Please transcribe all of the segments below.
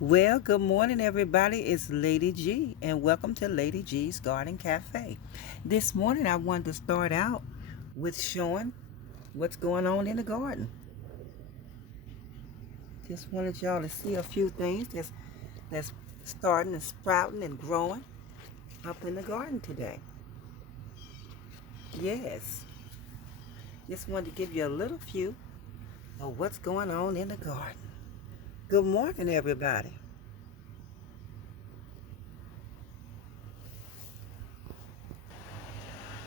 Well, good morning, everybody. It's Lady G, and welcome to Lady G's Garden Cafe. This morning, I wanted to start out with showing what's going on in the garden. Just wanted y'all to see a few things that's starting and sprouting and growing up in the garden today. Yes, just wanted to give you a little view of what's going on in the garden. Good morning, everybody.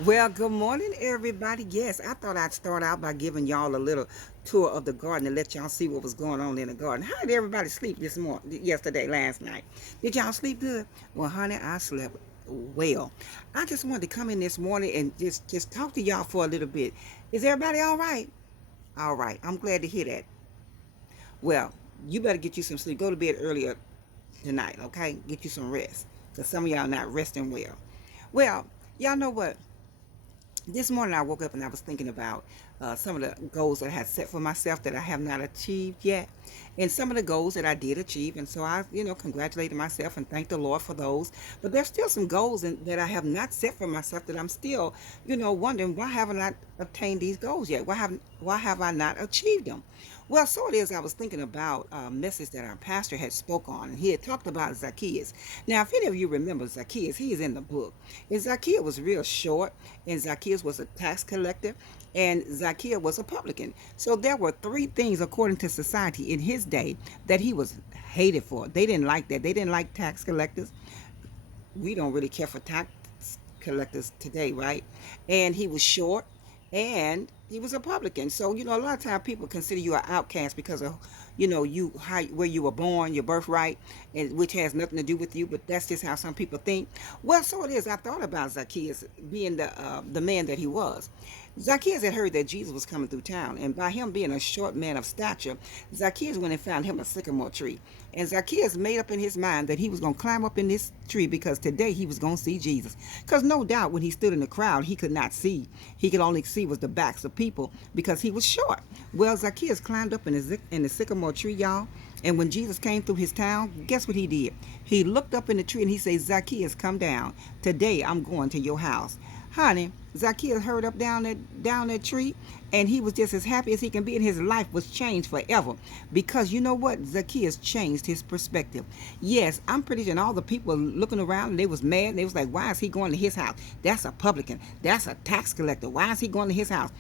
Well, good morning, everybody. Yes, I thought I'd start out by giving y'all a little tour of the garden and let y'all see what was going on in the garden. How did everybody sleep this morning, yesterday, last night? Did y'all sleep good? Well, honey, I slept well. I just wanted to come in this morning and just talk to y'all for a little bit. Is everybody all right? All right. I'm glad to hear that. Well, you better get you some sleep. Go to bed earlier tonight, okay? Get you some rest because some of y'all not resting well. Well, y'all know what? This morning I woke up and I was thinking about some of the goals that I had set for myself that I have not achieved yet, and some of the goals that I did achieve. And so I, congratulated myself and thanked the Lord for those. But there's still some goals that I have not set for myself that I'm still, wondering why haven't I obtained these goals yet? Why have I not achieved them? Well, so it is. I was thinking about a message that our pastor had spoke on, and he had talked about Zacchaeus. Now, if any of you remember Zacchaeus, he is in the book. And Zacchaeus was real short, and Zacchaeus was a tax collector, and Zacchaeus was a publican. So there were three things, according to society in his day, that he was hated for. They didn't like that. They didn't like tax collectors. We don't really care for tax collectors today, right? And he was short, and he was a publican. So a lot of times people consider you an outcast because of you how where you were born, your birthright, and which has nothing to do with you. But that's just how some people think. Well, so it is. I thought about Zacchaeus being the man that he was. Zacchaeus had heard that Jesus was coming through town, and by him being a short man of stature, Zacchaeus went and found him a sycamore tree. And Zacchaeus made up in his mind that he was going to climb up in this tree because today he was going to see Jesus. Because no doubt when he stood in the crowd, he could not see. He could only see was the backs of people because he was short. Well, Zacchaeus climbed up in the sycamore tree, y'all. And when Jesus came through his town, guess what he did? He looked up in the tree and he said, Zacchaeus, come down. Today I'm going to your house. Honey, Zacchaeus hurried up down that tree, and he was just as happy as he can be, and his life was changed forever. Because you know what? Zacchaeus changed his perspective. Yes, I'm pretty sure, and all the people looking around, and they was mad, and they was like, why is he going to his house? That's a publican. That's a tax collector. Why is he going to his house?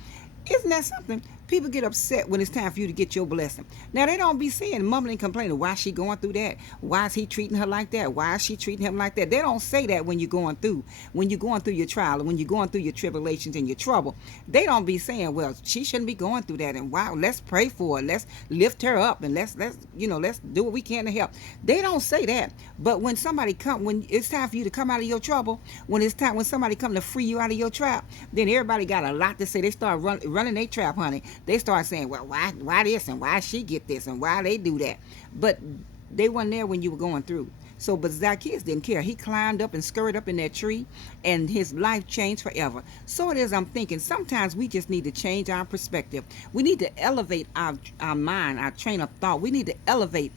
Isn't that something? People get upset when it's time for you to get your blessing. Now they don't be saying, mumbling, complaining, why is she going through that? Why is he treating her like that? Why is she treating him like that? They don't say that when you're going through your trial, and when you're going through your tribulations and your trouble. They don't be saying, well, she shouldn't be going through that, and wow, let's pray for her. Let's lift her up, and let's do what we can to help. They don't say that. But when it's time for you to come out of your trouble, when somebody come to free you out of your trap, then everybody got a lot to say. They start running their trap, honey. They start saying, well, why this, and why she get this, and why they do that. But they weren't there when you were going through. So, but Zacchaeus didn't care. He climbed up and scurried up in that tree, and his life changed forever. So it is, I'm thinking, sometimes we just need to change our perspective. We need to elevate our mind, our train of thought. We need to elevate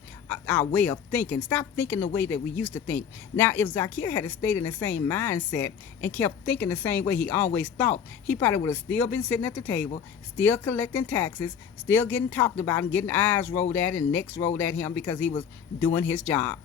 our way of thinking. Stop thinking the way that we used to think. Now, if Zacchaeus had stayed in the same mindset and kept thinking the same way he always thought, he probably would have still been sitting at the table, still collecting taxes, still getting talked about and getting eyes rolled at and necks rolled at him because he was doing his job.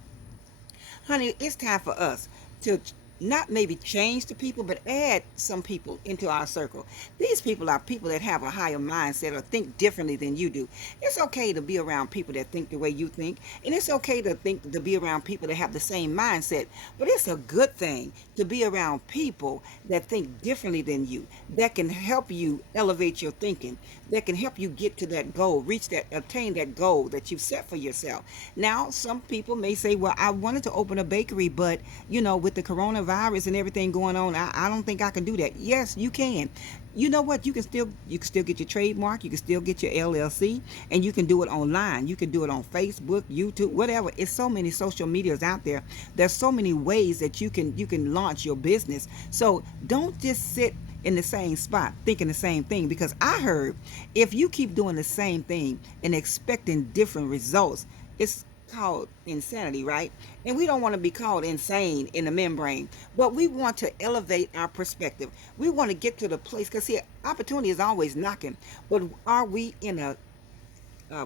Honey, it's time for us to not maybe change the people, but add some people into our circle. These people are people that have a higher mindset or think differently than you do. It's okay to be around people that think the way you think, and it's okay to be around people that have the same mindset. But it's a good thing to be around people that think differently than you, that can help you elevate your thinking, that can help you get to that goal, attain that goal that you've set for yourself. Now, some people may say, well, I wanted to open a bakery, but with the coronavirus and everything going on, I don't think I can do that. Yes, you can. You know what? You can still get your trademark. You can still get your LLC, and you can do it online. You can do it on Facebook, YouTube, whatever. It's so many social medias out there. There's so many ways that you can launch your business. So don't just sit in the same spot thinking the same thing, because I heard if you keep doing the same thing and expecting different results, it's called insanity, right? And we don't want to be called insane in the membrane, but we want to elevate our perspective. We want to get to the place, because see, opportunity is always knocking, but are we in a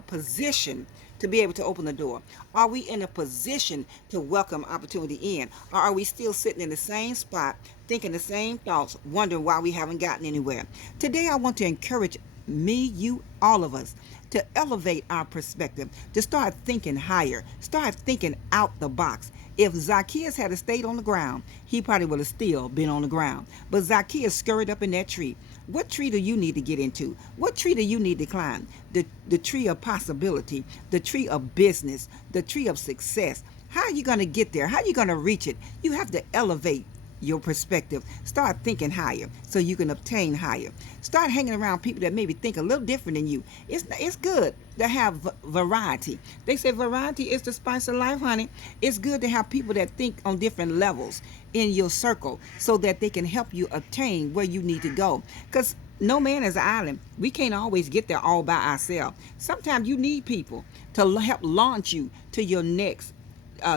position to be able to open the door? Are we in a position to welcome opportunity in? Or are we still sitting in the same spot, thinking the same thoughts, wondering why we haven't gotten anywhere? Today, I want to encourage me, you, all of us to elevate our perspective, to start thinking higher, start thinking out the box. If Zacchaeus had stayed on the ground, he probably would have still been on the ground. But Zacchaeus scurried up in that tree. What tree do you need to get into? What tree do you need to climb? The tree of possibility, the tree of business, the tree of success. How are you going to get there? How are you going to reach it? You have to elevate your perspective. Start thinking higher so you can obtain higher. Start hanging around people that maybe think a little different than you. It's good to have variety. They say variety is the spice of life, honey. It's good to have people that think on different levels in your circle so that they can help you obtain where you need to go. Because no man is an island. We can't always get there all by ourselves. Sometimes you need people to help launch you to your next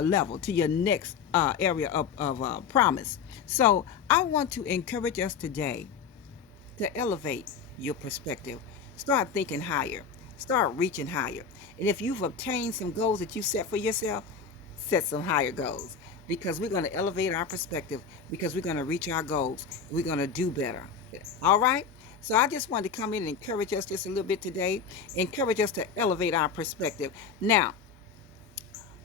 level, to your next area of promise. So I want to encourage us today to elevate your perspective. Start thinking higher. Start reaching higher. And if you've obtained some goals that you set for yourself, set some higher goals. Because we're going to elevate our perspective, because we're going to reach our goals. We're going to do better. All right? So I just wanted to come in and encourage us just a little bit today. Encourage us to elevate our perspective. Now,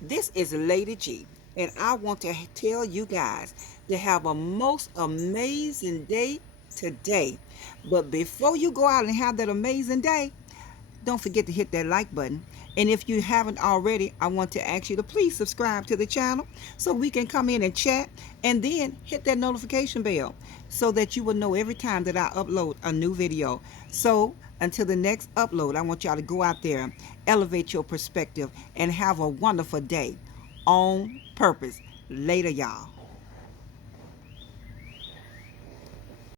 this is Lady G, and I want to tell you guys to have a most amazing day today. But before you go out and have that amazing day, don't forget to hit that like button. And if you haven't already, I want to ask you to please subscribe to the channel so we can come in and chat, and then hit that notification bell so that you will know every time that I upload a new video. So until the next upload, I want y'all to go out there, elevate your perspective, and have a wonderful day on purpose. Later, y'all.